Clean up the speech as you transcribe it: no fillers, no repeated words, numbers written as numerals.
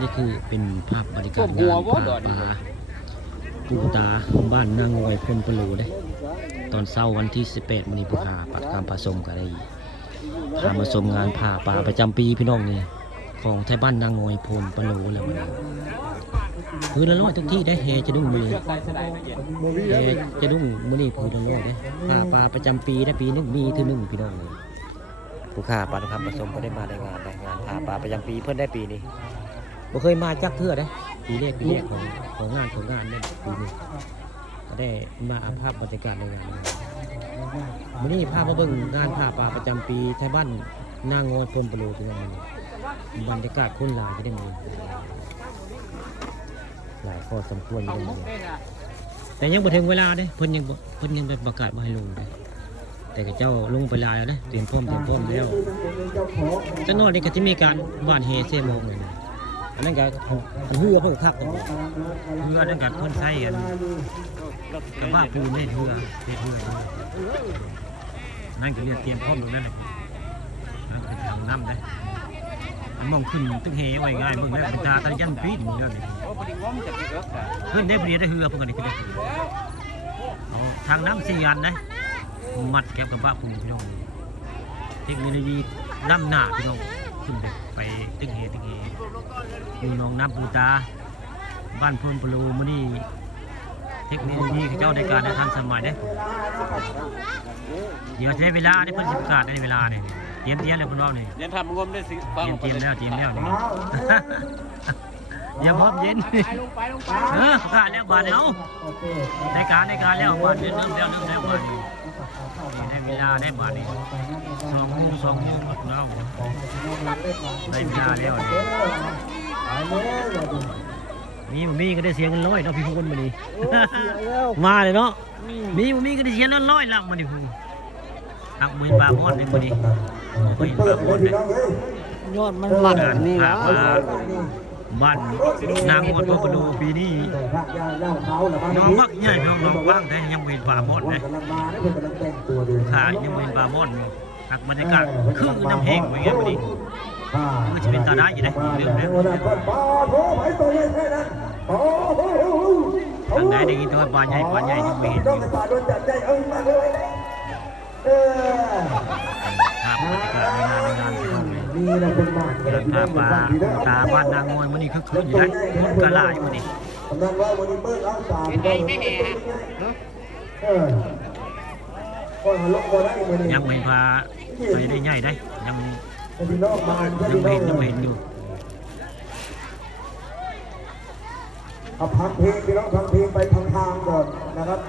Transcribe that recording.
นี่คือเป็นภาพบรรยากาศงานผ้าป่าปูตาบ้านนางงอยพลปลูเด้ตอนเช้าวันที่18มื้อนี้ผู้ค้าปัดคำผสมก็ได้พามาชมงานผ้าป่าประจำปีพี่น้องนี่ของไทยบ้านนางงอยพลปลูแล้วมันพื้นละร้อยทุกที่ได้แห่จะดุ้งมือแห่จะดุ้งมื้อนี้พื้นละร้อยเด้ผ้าป่าประจำปีได้ปีนึงมีเท่านึงพี่น้องนี่ผู้ค้าปัดคำผสมก็ได้มาในงานผ้าป่าประจำปีเพิ่นได้ปีนี้บ่เคยมาจักเทื่อเด้ปีแรกของงานเนี่ยปีนี้ก็ได้มาอาภาพบรรยากาศในงานมื้อนี้พามาเบิ่งงานผ้าป่าประจำปีไทยบ้านนางงอยพลปลูที่นั่นบรรยากาศคนหลายที่ได้มาหลายพอสมควรอยู่เลยแต่ยังบ่ถึงเวลาเด้เพิ่นยังประกาศบ่ให้ลงเด้แต่กับเจ้าลงไปลายแล้วเด้เตรียมพร้อมแล้วจังนอนนี่ก็สิมีการบ้านเฮเซโมงเลยนะอันนั้นก็เฮือเพิ่นคักกันเฮือนั่นก็เพิ่นใช้กันกับว่าปูนเฮ็ดเฮือนั่นก็เรียกเตรียมพร้อมตรงนั้นแหละนั่นก็ทางน้ำได้มันมองขึ้นตึกเฮไว้ง่ายเบิ่งได้เป็นตาตะยันปีนนั่นนี่เพิ่นได้เปรียบได้เฮือเพิ่นก็ได้ขึ้นได้ทางน้ำ4อันนะมัดแก็บกับว่าปูนพี่น้องเทคโนโลยีน้ำหน้าพี่น้องขึ้นไปตึกเฮอยู่หนองน้ำปูตาบ้านพลปลูมื้อนี้เทคโนโลยีเจ้าในการทันสมัยเด้เดี๋ยวใช้เวลาได้เพิ่นสิประกาศในเวลานี่เตรียมแล้วเพิ่นว่านี่เรียนทำงมได้สิฟัง เตรียมแล้วนี่อย่าพร้อมเย็นประกาศแล้วบาดเอาในการแล้วบาดเริ่มแล้วบาดนี้ได้เวลาได้บาดนี้2 โมงแล้วได้เวลาแล้วมีก็ได้เสียเงิน100เนาะพี่พงษ์มื้อนี้มาเลยเนาะมีก็ได้เสียเงิน100ละมื้อนี้พุ่งหักมือปลาหมดเลยมื้อนี้เฮ้ยปลาหมดเลยยอดมันหลักนี่นะบ้านนางงอยพลปลูปีนี้น้องมักใหญ่น้องว่างแต่ยังเป็นปลาหมดเลยค่ะยังเป็นปลาหมดหักบรรยากาศคือน้ำแห้งไว้ไงมื้อนี้มันจะเป็นตาได้อยู่ได้เรื่องนั้นทางไหนได้ยินตัวปลาใหญ่ยังไม่เห็นครับบรรยากาศในงานไปทำเลยราคาปลาตาบ้านนางงอยมันนี่คึกคืนอยู่ได้คนกระลาอยู่นี่ยังไม่ปลาไปได้ใหญ่ได้ยังไม่เห็นอยู่เอาพักเพลงพี่น้องพักเพลงไปทางก่อนนะครับ